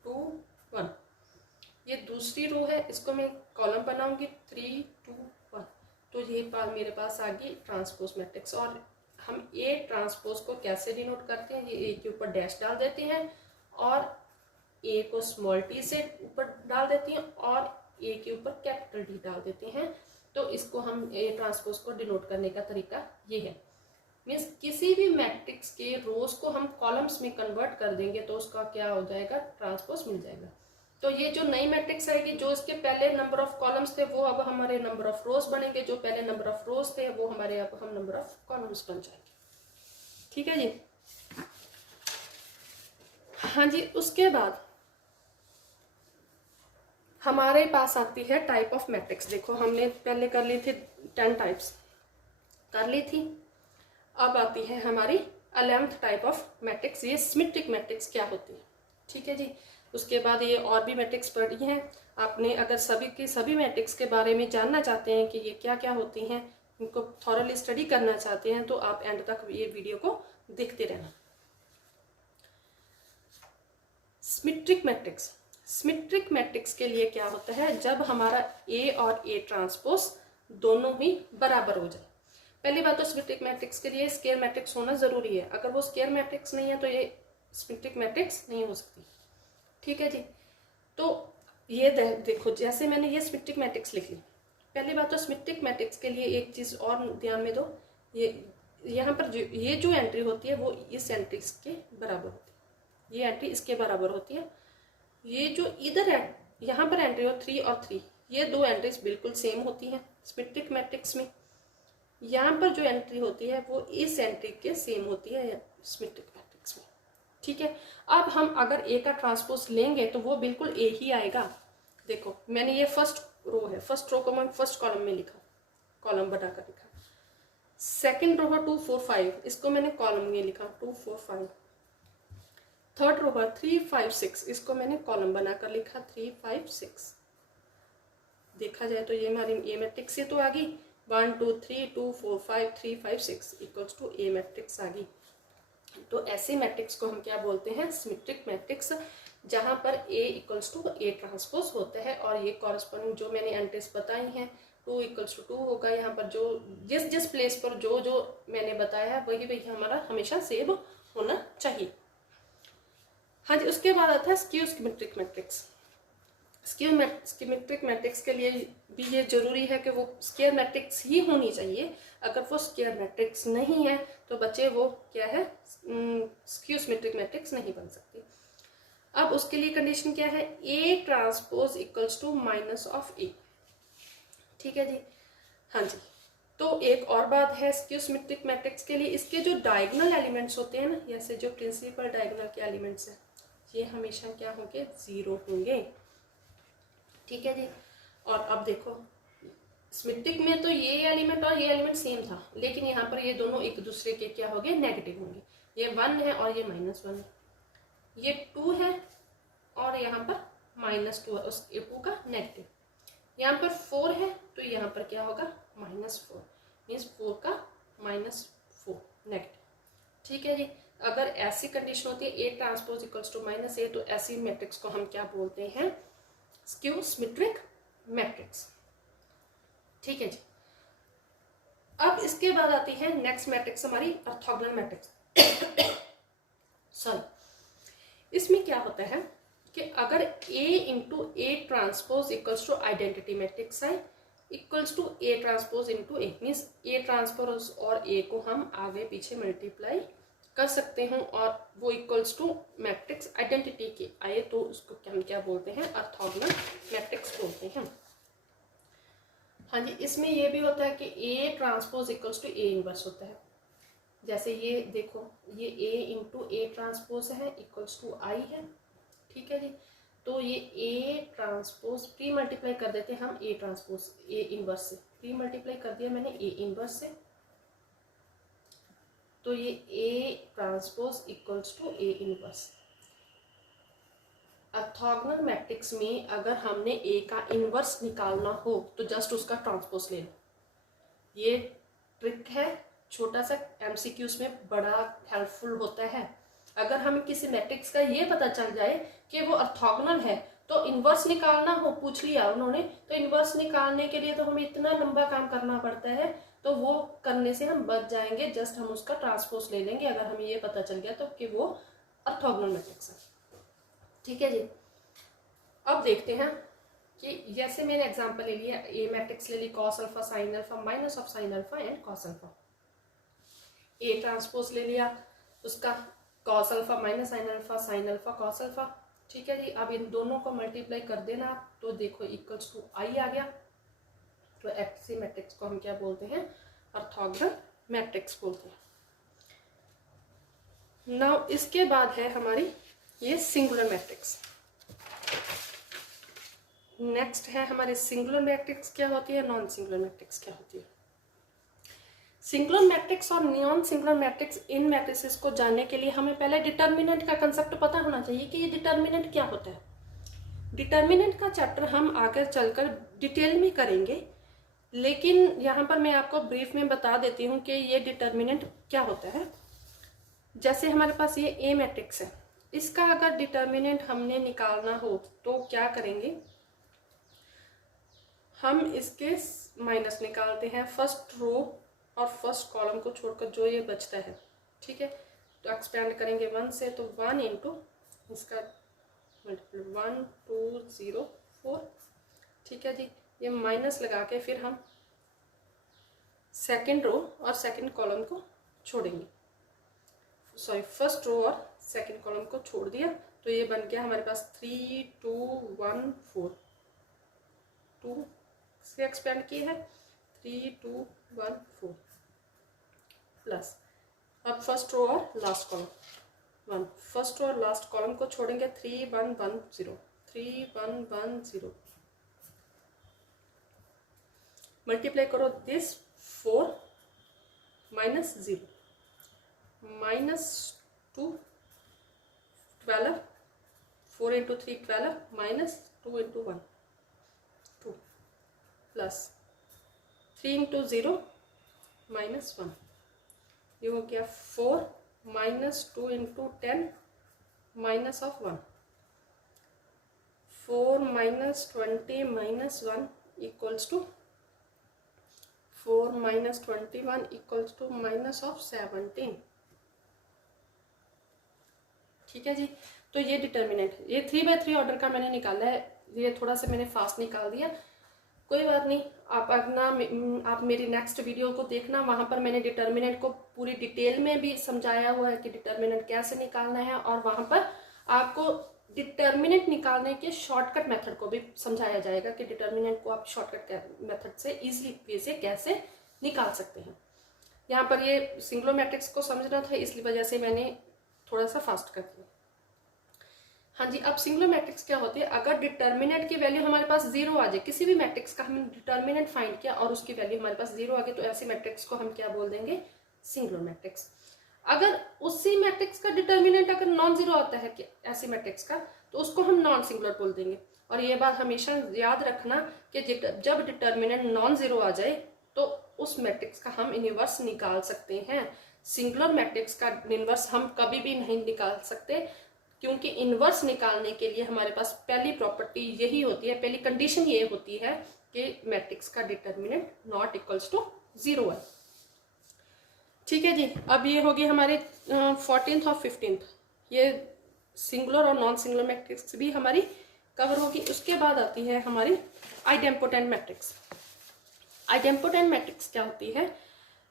2 1। ये दूसरी रो है, इसको मैं कॉलम बनाऊंगी 3 2 1। तो ये मेरे पास आ गई ट्रांसपोज मैट्रिक्स। और हम ए ट्रांसपोज को कैसे डिनोट करते हैं, ये ए के ऊपर डैश डाल देते हैं और ए को स्मॉल टी से ऊपर डाल देती हैं और ए के ऊपर कैपिटल डी डाल देते हैं। तो इसको हम ए ट्रांसपोज को डिनोट करने का तरीका ये है। मीन्स किसी भी मैट्रिक्स के रोज को हम कॉलम्स में कन्वर्ट कर देंगे तो उसका क्या हो जाएगा, ट्रांसपोज मिल जाएगा। तो ये जो नई मैट्रिक्स आएगी, जो इसके पहले नंबर ऑफ कॉलम्स थे वो अब हमारे नंबर ऑफ रोज बनेंगे, जो पहले नंबर ऑफ रोज थे वो हमारे अब हम नंबर ऑफ कॉलम्स बन जाएंगे, ठीक है जी। हाँ जी, उसके बाद हमारे पास आती है टाइप ऑफ मैट्रिक्स। देखो हमने पहले कर ली थी 10 टाइप्स कर ली थी, अब आती है हमारी 11th टाइप ऑफ मैट्रिक्स, ये सिमेट्रिक मैट्रिक्स क्या होती है, ठीक है जी। उसके बाद ये और भी मैट्रिक्स पढ़ी हैं आपने। अगर सभी मैट्रिक्स के बारे में जानना चाहते हैं कि ये क्या क्या होती हैं, इनको थॉरली स्टडी करना चाहते हैं, तो आप एंड तक ये वीडियो को देखते रहना। सिमेट्रिक मैट्रिक्स, सिमेट्रिक मैट्रिक्स के लिए क्या होता है, जब हमारा ए और ए ट्रांसपोज दोनों ही बराबर हो जाए। पहली बात तो सिमेट्रिक मैट्रिक्स के लिए स्क्वायर मैट्रिक्स होना जरूरी है, अगर वो स्क्वायर मैट्रिक्स नहीं है तो ये सिमेट्रिक मैट्रिक्स नहीं हो सकती। ठीक है जी। तो ये देखो, जैसे मैंने ये सिमेट्रिक मैट्रिक्स लिख ली। पहली बात तो सिमेट्रिक मैट्रिक्स के लिए एक चीज और ध्यान में दो, ये यहाँ पर ये जो एंट्री होती है वो इस एंट्री के बराबर होती है, ये एंट्री इसके बराबर होती है। ये जो इधर है यहाँ पर एंट्री हो 3 और 3, ये दो एंट्रीज बिल्कुल सेम होती हैं सिमेट्रिक मैट्रिक्स में। यहाँ पर जो एंट्री होती है वो इस एंट्री के सेम होती है सिमेट्रिक मैट्रिक्स में। ठीक है। अब हम अगर ए का ट्रांसपोज लेंगे तो वो बिल्कुल ए ही आएगा। देखो मैंने ये फर्स्ट रो है, फर्स्ट रो को मैं फर्स्ट कॉलम में लिखा, कॉलम बनाकर लिखा। सेकंड रो है 2 4 5, इसको मैंने कॉलम में लिखा 2 4 5। थर्ड रो है 3 5 6, इसको मैंने कॉलम बनाकर लिखा 3 5 6। देखा जाए तो ये हमारी ए मैट्रिक्स से तो आ गई, 1 2 3 2 4 5 3 5 6 इक्वल्स टू ए मैट्रिक्स आ गई। तो ऐसे मैट्रिक्स को हम क्या बोलते हैं, सिमेट्रिक मैट्रिक्स, जहां पर ए इक्वल्स टू ए ट्रांसपोज होता है और ये कॉरस्पॉन्डिंग जो मैंने एंट्रीज बताई हैं 2 इक्वल्स टू 2 होगा। यहाँ पर जो जिस जिस प्लेस पर जो जो मैंने बताया है वही वही हमारा हमेशा सेव होना चाहिए। हाँ जी। उसके बाद आता है skew symmetric matrix. Symmetric matrix के लिए भी ये जरूरी है कि वो स्क्वायर मैट्रिक्स ही होनी चाहिए। अगर वो स्क्वायर मैट्रिक्स नहीं है तो बच्चे वो क्या है, स्क्यू सिमेट्रिक मैट्रिक्स नहीं बन सकती। अब उसके लिए कंडीशन क्या है, A transpose equals to minus of A. ठीक है जी। हाँ जी। तो एक और बात है स्क्यू सिमेट्रिक मैट्रिक्स के लिए, इसके जो डायगोनल एलिमेंट्स होते हैं ना, जैसे जो प्रिंसिपल डायगोनल के एलिमेंट्स हैं, ये हमेशा क्या होंगे, 0 होंगे। ठीक है जी। और अब देखो सिमेट्रिक में तो ये एलिमेंट और ये एलिमेंट सेम था, लेकिन यहाँ पर ये दोनों एक दूसरे के क्या होंगे, नेगेटिव होंगे। ये 1 है और ये -1 है, ये 2 है और यहाँ पर -2 है, उस 2 का नेगेटिव। यहाँ पर 4 है तो यहाँ पर क्या होगा, -4, मीन्स 4 का -4 नेगेटिव। ठीक है जी। अगर ऐसी कंडीशन होती है A transpose equals to -a, तो ऐसी मैट्रिक्स को हम क्या बोलते हैं, स्क्यू सिमेट्रिक मैट्रिक्स। ठीक है जी। अब इसके बाद आती है नेक्स्ट मैट्रिक्स हमारी ऑर्थोगोनल मैट्रिक्स। सॉरी, इसमें क्या होता है कि अगर A into A transpose equals to identity matrix है, equals to A transpose into A, means A transpose और ए को हम आगे पीछे मल्टीप्लाई कर सकते हैं और वो इक्वल्स टू मैट्रिक्स आइडेंटिटी के आए, तो उसको हम क्या बोलते हैं, ऑर्थोगोनल मैट्रिक्स बोलते हैं। हाँ जी। इसमें ये भी होता है कि A transpose equals to A inverse होता है। जैसे ये देखो, ये ए इंटू ए ट्रांसपोज है इक्वल्स टू आई है। ठीक है जी। तो ये ए ट्रांसपोज प्री मल्टीप्लाई कर देते हैं हम ए ट्रांसपोज ए इनवर्स से, प्री मल्टीप्लाई कर दिया मैंने ए इनवर्स से, तो ये A transpose equals to A inverse. Orthogonal matrix में अगर हमने ए का इनवर्स निकालना हो तो जस्ट उसका ट्रांसपोज ले लो। ये ट्रिक है, छोटा सा एमसीक्यूज में बड़ा हेल्पफुल होता है। अगर हमें किसी मैट्रिक्स का ये पता चल जाए कि वो ऑर्थोगोनल है, तो इनवर्स निकालना हो, पूछ लिया उन्होंने, तो इनवर्स निकालने के लिए तो हमें इतना लंबा काम करना पड़ता है, तो वो करने से हम बच जाएंगे। जस्ट हम उसका ट्रांसपोज ले लेंगे अगर हमें ये पता चल गया तो कि वो ऑर्थोगोनल मैट्रिक्स है। ठीक है जी। अब देखते हैं कि जैसे मैंने एग्जांपल ले लिया, ए मैट्रिक्स ले ली, cos alpha sine alpha minus of sine alpha and cos alpha. A transpose ले लिया, उसका cos alpha minus sine alpha cos alpha. ठीक है जी। अब इन दोनों को मल्टीप्लाई कर देना, तो देखो इक्वल्स टू आई आ गया। तो ऐसे मैट्रिक्स को हम क्या बोलते हैं, ऑर्थोगोनल मैट्रिक्स बोलते हैं। नाउ इसके बाद है हमारी ये सिंगुलर मैट्रिक्स। नेक्स्ट है हमारे सिंगुलर मैट्रिक्स क्या होती है, नॉन सिंगुलर मैट्रिक्स क्या होती है। सिंगुलर मैट्रिक्स और नॉन सिंगुलर मैट्रिक्स, इन मैट्रिसेस को जानने के लिए हमें पहले डिटर्मिनेंट का कंसेप्ट पता होना चाहिए कि ये डिटर्मिनेंट क्या होता है। डिटर्मिनेंट का चैप्टर हम आगे चलकर डिटेल में करेंगे, लेकिन यहाँ पर मैं आपको ब्रीफ में बता देती हूँ कि ये डिटर्मिनेंट क्या होता है। जैसे हमारे पास ये ए मैट्रिक्स है, इसका अगर डिटर्मिनेंट हमने निकालना हो तो क्या करेंगे, हम इसके माइनस निकालते हैं फर्स्ट रो और फर्स्ट कॉलम को छोड़कर जो ये बचता है, ठीक है। तो एक्सपेंड करेंगे 1 से, तो 1 इंटू इसका मल्टीपल 1 2 0 4, ठीक है जी। ये माइनस लगा के फिर हम सेकेंड रो और सेकेंड कॉलम को छोड़ेंगे, सॉरी फर्स्ट रो और सेकेंड कॉलम को छोड़ दिया, तो ये बन गया हमारे पास 3 2 1 4, 2 से एक्सपेंड किया है 3 2 1 4 प्लस, अब फर्स्ट रो और लास्ट कॉलम 1, फर्स्ट रो और लास्ट कॉलम को छोड़ेंगे 3 1 1 0 3 1 1 0, मल्टीप्लाई करो this 4 minus 0 minus 2 12, 4 into 3 12 minus 2 into 1 2 plus 3 into 0 minus 1, ये हो गया 4 minus 2 into 10 minus of 1, 4 minus 20 minus 1 equals to 4 minus 21 equals to minus of 17, ठीक है जी। तो ये डिटर्मिनेंट, ये 3/3 ऑर्डर का मैंने निकाला है, ये थोड़ा सा मैंने फास्ट निकाल दिया, कोई बात नहीं। आप अपना आप मेरी नेक्स्ट वीडियो को देखना, वहाँ पर मैंने डिटर्मिनेंट को पूरी डिटेल में भी समझाया हुआ है कि डिटर्मिनेंट कैसे निकालना है, और वहाँ पर आपको डिटर्मिनेंट निकालने के शॉर्टकट मेथड को भी समझाया जाएगा कि डिटर्मिनेंट को आप शॉर्टकट मेथड से इजीली वे से कैसे निकाल सकते हैं। यहाँ पर ये सिंगुलर मैट्रिक्स को समझना था, इसलिए वजह से मैंने थोड़ा सा फास्ट कर दिया। हाँ जी, अब सिंगुलर मैट्रिक्स क्या होती है, अगर डिटर्मिनेंट की वैल्यू हमारे पास 0 आ जाए, किसी भी मैट्रिक्स का हमने डिटर्मिनेंट फाइंड किया और उसकी वैल्यू हमारे पास 0 आ गई, तो ऐसे मैट्रिक्स को हम क्या बोल देंगे, सिंगुलर मैट्रिक्स। अगर उसी मैट्रिक्स का डिटर्मिनेंट अगर नॉन जीरो आता है कि ऐसे मैट्रिक्स का, तो उसको हम नॉन सिंगुलर बोल देंगे। और ये बात हमेशा याद रखना कि जब डिटर्मिनेंट नॉन जीरो आ जाए तो उस मैट्रिक्स का हम इनवर्स निकाल सकते हैं। सिंगुलर मैट्रिक्स का इनवर्स हम कभी भी नहीं निकाल सकते, क्योंकि इनवर्स निकालने के लिए हमारे पास पहली प्रॉपर्टी यही होती है, पहली कंडीशन ये होती है कि मैट्रिक्स का डिटर्मिनेंट नॉट इक्वल्स टू 0 है। ठीक है जी, अब ये होगी हमारे 14th और 15th, ये सिंगुलर और नॉन सिंगुलर मैट्रिक्स भी हमारी कवर होगी। उसके बाद आती है हमारी आइडेम्पोटेंट मैट्रिक्स। आइडेम्पोटेंट मैट्रिक्स क्या होती है,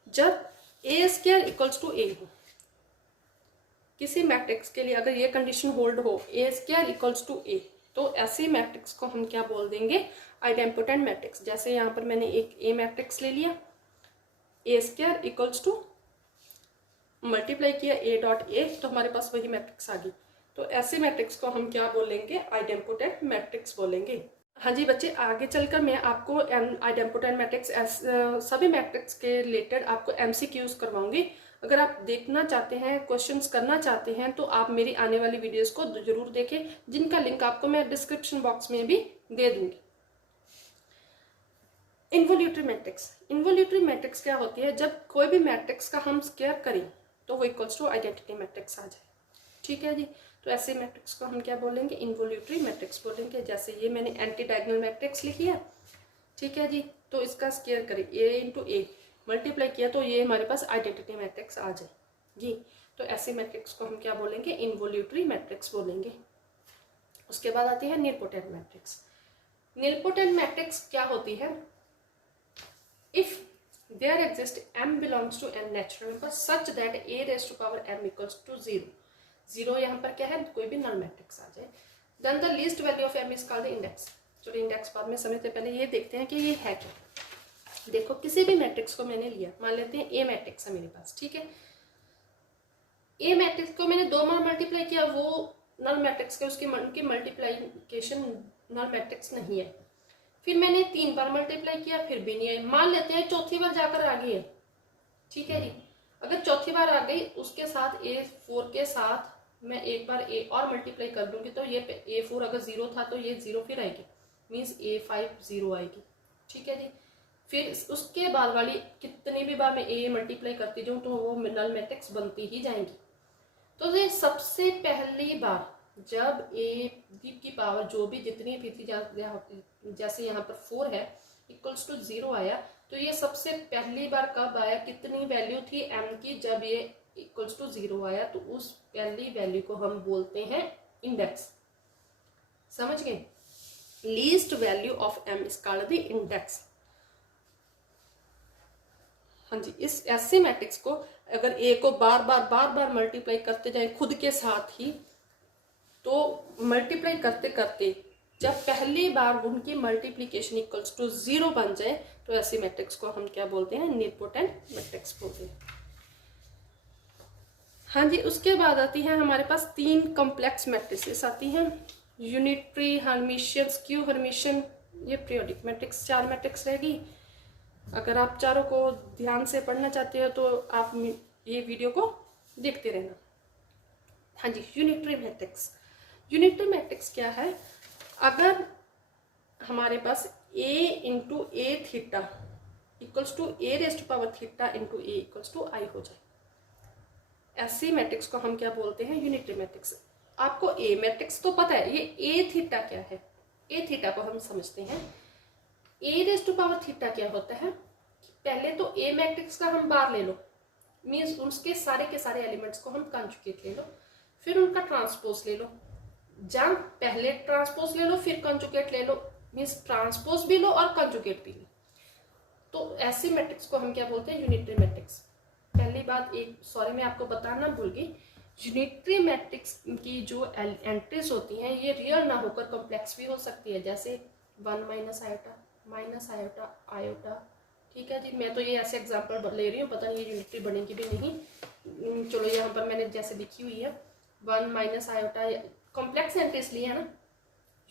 जब ए स्क्वायर इक्वल्स टू ए हो, किसी मैट्रिक्स के लिए अगर ये कंडीशन होल्ड हो ए स्क्वायर इक्वल्स टू ए, तो ऐसे मैट्रिक्स को हम क्या बोल देंगे, आइडेम्पोटेंट मैट्रिक्स। जैसे यहाँ पर मैंने एक ए मैट्रिक्स ले लिया, ए स्क्वायर इक्वल्स टू मल्टीप्लाई किया ए डॉट ए, तो हमारे पास वही मैट्रिक्स आ गई। तो ऐसे मैट्रिक्स को हम क्या बोलेंगे, आइडेम्पोटेंट मैट्रिक्स बोलेंगे। हाँ जी बच्चे, आगे चलकर मैं आपको आइडेम्पोटेंट मैट्रिक्स सभी मैट्रिक्स के रिलेटेड आपको एमसीक्यूज करवाऊंगी। अगर आप देखना चाहते हैं, क्वेश्चंस करना चाहते हैं, तो आप मेरी आने वाली वीडियोस को जरूर देखें, जिनका लिंक आपको मैं डिस्क्रिप्शन बॉक्स में भी दे दूंगी। Involutory matrix. इन्वोल्यूटरी मैट्रिक्स क्या होती है, जब कोई भी मैट्रिक्स का हम स्क्वायर करें तो वो इक्वल्स टू आइडेंटिटी मैट्रिक्स आ जाए। ठीक है जी, तो ऐसे मैट्रिक्स को हम क्या बोलेंगे, इन्वोल्यूटरी मैट्रिक्स बोलेंगे। जैसे ये मैंने एंटी डायगोनल मैट्रिक्स लिखी है, ठीक है जी, तो इसका स्क्वायर करें ए इंटू ए मल्टीप्लाई किया तो ये हमारे पास आइडेंटिटी मैट्रिक्स आ जाए जी। तो ऐसे मैट्रिक्स को हम क्या बोलेंगे, इन्वोल्यूटरी मैट्रिक्स बोलेंगे। उसके बाद आती है नीलपोटेंट मैट्रिक्स। नीलपोटेंट मैट्रिक्स क्या होती है, if there exists m belongs to n natural number such that a raised to power m equals to 0. 0 यहाँ पर क्या है, कोई भी नल मैट्रिक्स आ जाए। then the least value of m is called the index। चलो इंडेक्स बाद में समझते, पहले ये देखते हैं कि ये है क्या। देखो किसी भी मैट्रिक्स को मैंने लिया, मान लेते हैं ए मैट्रिक्स है मेरे पास, ठीक है। ए मैट्रिक्स को मैंने 2 बार मल्टीप्लाई किया, वो नल मैट्रिक्स के उसकी मल्टीप्लाइकेशन नल मैट्रिक्स नहीं है। फिर मैंने 3 बार मल्टीप्लाई किया, फिर भी नहीं आई। मान लेते हैं चौथी बार जाकर आ गई है, ठीक है जी। अगर चौथी बार आ गई, उसके साथ A4 के साथ मैं एक बार A और मल्टीप्लाई कर दूंगी, तो ये A4 अगर 0 था तो ये 0 फिर आएगी, मीन्स A5 0 आएगी, ठीक है जी। फिर उसके बाद वाली कितनी भी बार मैं A मल्टीप्लाई करती जाऊँ तो वो नल मैट्रिक्स बनती ही जाएंगी। तो ये सबसे पहली बार जब ए की पावर जो भी जितनी भी थी, जैसे यहाँ पर 4 है इक्वल्स टू 0 आया, तो ये सबसे पहली बार कब आया, कितनी वैल्यू थी m की जब ये इक्वल्स टू 0 आया, तो उस पहली वैल्यू को हम बोलते हैं इंडेक्स। समझ गए? Least value of m is called the index. हाँ जी, इस ऐसे मैट्रिक्स को अगर ए को बार बार मल्टीप्लाई करते जाए खुद के साथ ही, तो मल्टीप्लाई करते करते जब पहली बार उनकी मल्टीप्लीकेशन इक्वल्स टू 0 बन जाए, तो ऐसे मैट्रिक्स को हम क्या बोलते हैं, निटपोटेंट मैट्रिक्स बोलते हैं। हाँ जी, उसके बाद आती है हमारे पास 3 कॉम्प्लेक्स मैट्रिसेस आती हैं, यूनिटरी, हर्मिशियन, स्क्यू हर्मिशियन, ये पीरियोडिक मैट्रिक्स। 4 मैट्रिक्स रहेगी। अगर आप चारों को ध्यान से पढ़ना चाहते हो तो आप ये वीडियो को देखते रहना। हाँ जी, यूनिटरी मैट्रिक्स। यूनिटरी मैट्रिक्स क्या है, अगर हमारे पास a into A theta equals to A raised power theta into A equals to I हो जाए, ऐसी मैट्रिक्स को हम क्या बोलते हैं, यूनिटरी मैट्रिक्स। आपको ए मैट्रिक्स तो पता है, ये ए थीटा क्या है, ए थीटा को हम समझते हैं। ए रेस्ट टू पावर थीटा क्या होता है, पहले तो ए मैट्रिक्स का हम बार ले लो, मीन्स उसके सारे के सारे एलिमेंट्स को हम कंजुगेट ले लो, फिर उनका ट्रांसपोज ले लो, जब पहले ट्रांसपोज ले लो फिर कंजुगेट ले लो, मीन्स ट्रांसपोज भी लो और कंजुगेट भी लो। तो ऐसे मैट्रिक्स को हम क्या बोलते हैं, यूनिटरी मैट्रिक्स। पहली बात मैं आपको बताना भूल गई, यूनिटरी मैट्रिक्स की जो एंट्रीज होती हैं ये रियल ना होकर कॉम्प्लेक्स भी हो सकती है, जैसे 1 माइनस आयोटा आयोटा। ठीक है जी, मैं तो ये ऐसे एग्जांपल ले रही हूँ, पता नहीं ये यूनिटरी बनेगी भी नहीं। चलो यहाँ पर मैंने जैसे लिखी हुई है 1 माइनस आयोटा, कॉम्प्लेक्स एंट्रीज ली है ना।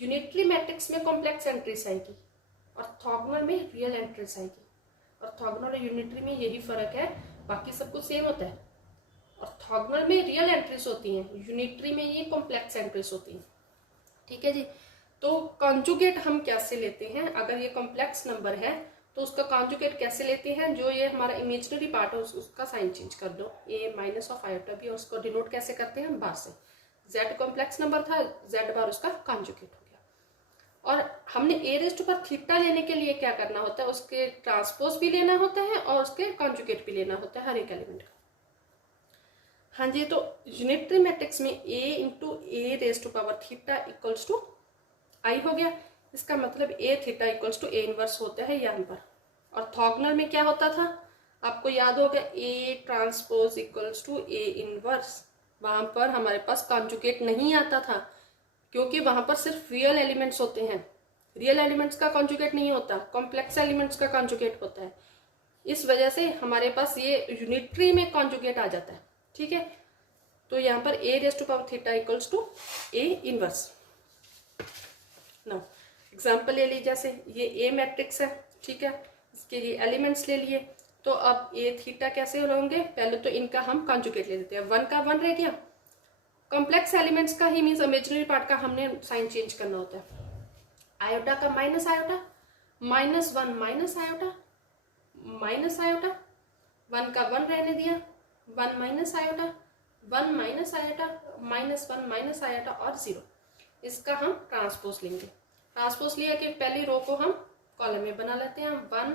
यूनिटरी मैट्रिक्स में कॉम्प्लेक्स एंट्रीज आएगी, ऑर्थोगोनल में रियल एंट्रीज आएगी। ऑर्थोगोनल और यूनिटरी में यही फर्क है, बाकी सब कुछ सेम होता है। ऑर्थोगोनल में रियल एंट्रीज होती हैं, यूनिटरी में ये कॉम्प्लेक्स एंट्रीज होती हैं। ठीक है जी, तो कॉन्जुगेट हम कैसे लेते हैं, अगर ये कॉम्प्लेक्स नंबर है तो उसका कॉन्जुगेट कैसे लेते हैं, जो ये हमारा इमेजिनरी पार्ट है उसका साइन चेंज कर दो, ए माइनस ऑफ आयोटा भी, और उसको डिनोट कैसे करते हैं, बार से। z कॉम्प्लेक्स नंबर था, z बार उसका कॉन्जुगेट हो गया। और हमने ए रेस्ट पर थीटा लेने के लिए क्या करना होता है, उसके ट्रांसपोज भी लेना होता है और उसके कॉन्जुगेट भी लेना होता है हर एक एलिमेंट का। हाँ जी, तो यूनिटरी मैट्रिक्स में a into A raised to power theta equals to I हो गया। इसका मतलब A theta equals to A inverse होता है यहाँ पर। ऑर्थोगोनल में क्या होता था, आपको याद होगा, A transpose equals to A inverse. वहां पर हमारे पास कॉन्जुगेट नहीं आता था, क्योंकि वहां पर सिर्फ रियल एलिमेंट्स होते हैं, रियल एलिमेंट्स का कॉन्जुगेट नहीं होता, कॉम्प्लेक्स एलिमेंट्स का कॉन्जुगेट होता है। इस वजह से हमारे पास ये यूनिटरी में कॉन्जुगेट आ जाता है। ठीक है, तो यहाँ पर A raised to power theta equals to A inverse. Now example ले लीजिए, जैसे ये ए मैट्रिक्स है, ठीक है, इसके लिए एलिमेंट्स ले लिए, तो अब ए थीटा कैसे होंगे, पहले तो इनका हम कॉन्जुगेट ले लेते हैं, 1 का 1 रह गया, कॉम्प्लेक्स एलिमेंट्स का ही मीन्स इमेजिनरी पार्ट का हमने साइन चेंज करना होता है। आयोटा का माइनस आयोटा, -1 माइनस आयोटा, 1 का 1 रहने दिया, 1 minus iota, 1 minus iota, -1 minus iota और 0। इसका हम ट्रांसपोज लेंगे। ट्रांसपोज लिया कि पहली रो को हम कॉलम में बना लेते हैं, 1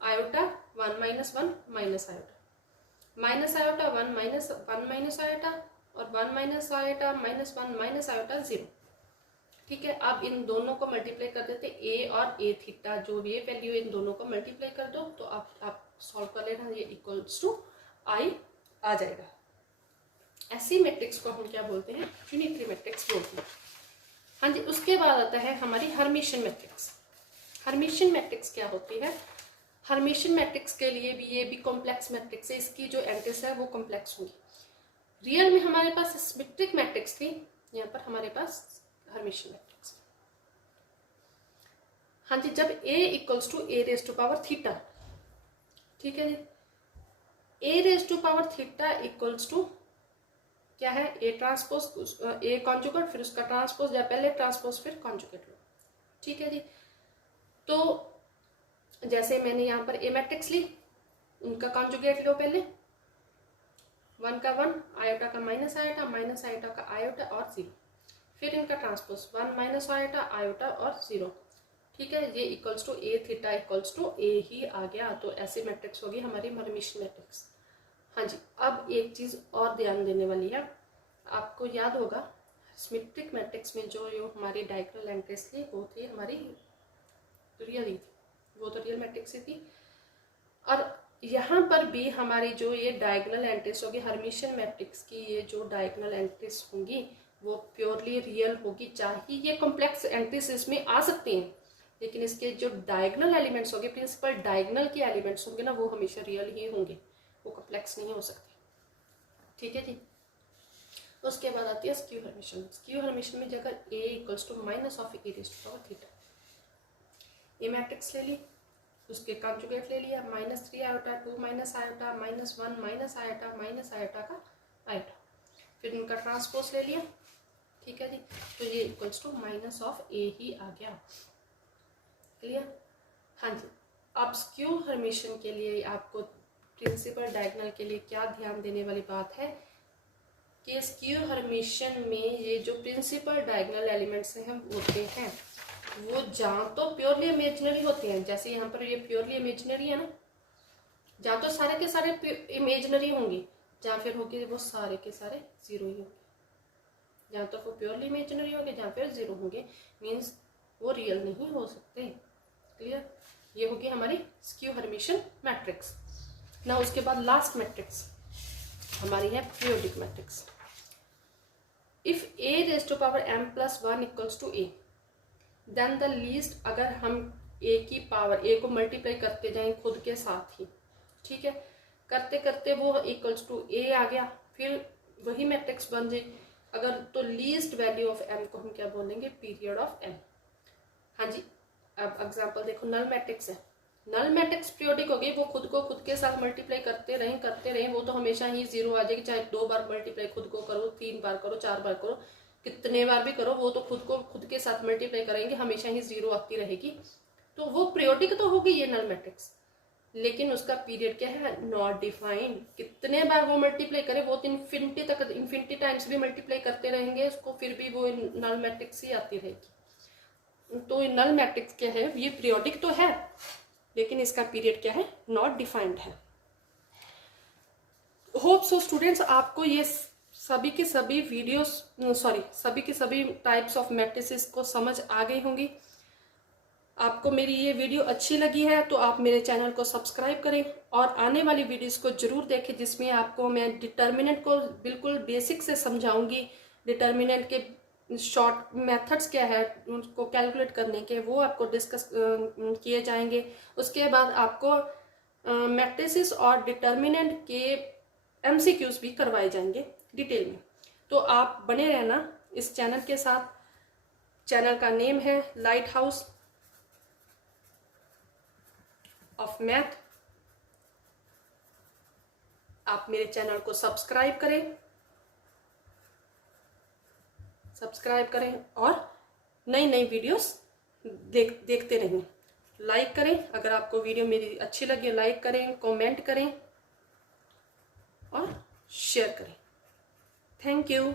iota 1 minus 1 minus iota, minus iota 1 minus iota और 1 माइनस आयोटा -1 माइनस आयोटा 0। ठीक है, अब इन दोनों को मल्टीप्लाई कर देते, ए और ए थीटा जो भी वैल्यू इन दोनों को मल्टीप्लाई कर दो, तो आप सॉल्व कर लेना, ये इक्वल्स टू आई आ जाएगा। ऐसी मैट्रिक्स को हम क्या बोलते हैं, यूनिटरी मैट्रिक्स बोलते हैं। हाँ जी, उसके बाद आता है हमारी हर्मिशियन मैट्रिक्स। हर्मिशियन मैट्रिक्स क्या होती है, हर्मिशियन मैट्रिक्स के लिए भी ये भी कॉम्प्लेक्स मैट्रिक्स है, इसकी जो एंट्रीज है वो कॉम्प्लेक्स होंगी। रियल में हमारे पास सिमेट्रिक मैट्रिक्स थी, यहाँ पर हमारे पास हर्मिशियन मैट्रिक्स। हाँ जी, जब a equals to A raise to power theta, ठीक है जी, A raise to power theta equals to क्या है, ए ट्रांसपोज ए कॉन्जुगेट फिर उसका ट्रांसपोज, या पहले ट्रांसपोज फिर कॉन्जुगेट लो। ठीक है जी, तो जैसे मैंने यहाँ पर ए मैट्रिक्स ली, उनका कॉन्जुगेट लो पहले, 1 का 1, आयोटा का माइनस आयोटा का आयोटा और 0। फिर इनका ट्रांसपोज 1 माइनस आयोटा और 0। ठीक है, ये equals to A theta equals to A ही आ गया। तो ऐसी मैट्रिक्स होगी हमारी हर्मिशियन मैट्रिक्स। हाँ जी, अब एक चीज़ और ध्यान देने वाली है, आपको याद होगा सिमेट्रिक मैट्रिक्स में जो हमारी डायगोनल एंट्रीज थी वो थी हमारी रियल ही थी, वो तो रियल मैट्रिक्स ही थी। और यहाँ पर भी हमारी जो ये डायगोनल एंट्रीज होगी हर्मिशियन मैट्रिक्स की, ये जो डायगोनल एंट्रीज होंगी वो प्योरली रियल होगी। चाहे ये कॉम्प्लेक्स एंट्रीज इसमें आ सकती हैं, लेकिन इसके जो डायगोनल एलिमेंट्स होंगे, प्रिंसिपल डायगोनल के एलिमेंट्स होंगे ना, वो हमेशा रियल ही होंगे, वो कॉम्प्लेक्स नहीं हो सकते। ठीक है जी। उसके बाद आती है स्क्यू हर्मिशियन। स्क्यू हर्मिशियन में जगह a equals to minus of e raised to power theta, A matrix ले ली, उसके कॉन्जुगेट ले लिया, -3 iota 2 minus iota -1 minus iota का आयोटा, फिर इनका ट्रांसपोज ले लिया। ठीक है जी, तो ये इक्वल्स टू माइनस ऑफ ए ही आ गया। क्लियर? हाँ जी। अब स्क्यू हर्मिशियन के लिए आपको प्रिंसिपल डायगोनल के लिए क्या ध्यान देने वाली बात है कि स्क्यू हर्मिशियन में ये जो प्रिंसिपल डायगोनल एलिमेंट्स हैं होते हैं वो जहाँ तो प्योरली इमेजिनरी होते हैं, जैसे यहाँ पर ये प्योरली इमेजिनरी है ना, जहाँ तो सारे के सारे इमेजिनरी होंगे, जहाँ फिर होंगे वो सारे के सारे जीरो ही होंगे। जहाँ तो वो प्योरली इमेजिनरी होंगे, जहाँ फिर जीरो होंगे, मीन्स वो रियल नहीं हो सकते। क्लियर? ये होगी हमारी स्क्यू हर्मिशियन मैट्रिक्स ना। उसके बाद लास्ट मैट्रिक्स हमारी है periodic matrix. If A raised to power m + 1 equals to a, then the least, अगर हम a की पावर a को मल्टीप्लाई करते जाएं खुद के साथ ही, ठीक है, करते करते वो इक्वल्स टू a आ गया, फिर वही मैट्रिक्स बन जाए। अगर तो लीस्ट वैल्यू ऑफ m को हम क्या बोलेंगे? Period of m। हाँ जी, अब एग्जांपल देखो, नल मैट्रिक्स है, नल मैट्रिक्स पीरियोडिक होगी, वो खुद को खुद के साथ मल्टीप्लाई करते रहें वो तो हमेशा ही जीरो आ जाएगी, चाहे 2 बार मल्टीप्लाई खुद को करो, 3 बार करो, 4 बार करो, कितने बार भी करो, वो तो खुद को खुद के साथ मल्टीप्लाई करेंगे, हमेशा ही जीरो आती रहेगी। तो वो पीरियोडिक तो होगी ये नल मैट्रिक्स, लेकिन उसका पीरियड क्या है? Not defined. कितने बार वो मल्टीप्लाई करे, वो तो इन्फिनिटी तक, इन्फिनिटी टाइम्स भी मल्टीप्लाई करते रहेंगे उसको, फिर भी वो नल मैट्रिक्स ही आती रहेगी। तो नल मैट्रिक्स क्या है? ये पीरियोडिक तो है, लेकिन इसका पीरियड क्या है? नॉट डिफाइंड है। होप सो स्टूडेंट्स, आपको ये सभी के सभी वीडियोस, सभी के सभी टाइप्स ऑफ मैट्रिसेस को समझ आ गई होंगी। आपको मेरी ये वीडियो अच्छी लगी है तो आप मेरे चैनल को सब्सक्राइब करें और आने वाली वीडियोस को जरूर देखें, जिसमें आपको मैं डिटर्मिनेंट को बिल्कुल बेसिक से समझाऊंगी। डिटर्मिनेंट के शॉर्ट मेथड्स क्या है उनको कैलकुलेट करने के, वो आपको डिस्कस किए जाएंगे। उसके बाद आपको मैट्रिसेस और डिटर्मिनेंट के MCQs भी करवाए जाएंगे डिटेल में। तो आप बने रहना इस चैनल के साथ। चैनल का नेम है लाइट हाउस ऑफ मैथ। आप मेरे चैनल को सब्सक्राइब करें और नई नई वीडियोस देखते रहें। लाइक करें, अगर आपको वीडियो मेरी अच्छी लगे लाइक करें, कमेंट करें और शेयर करें। Thank you.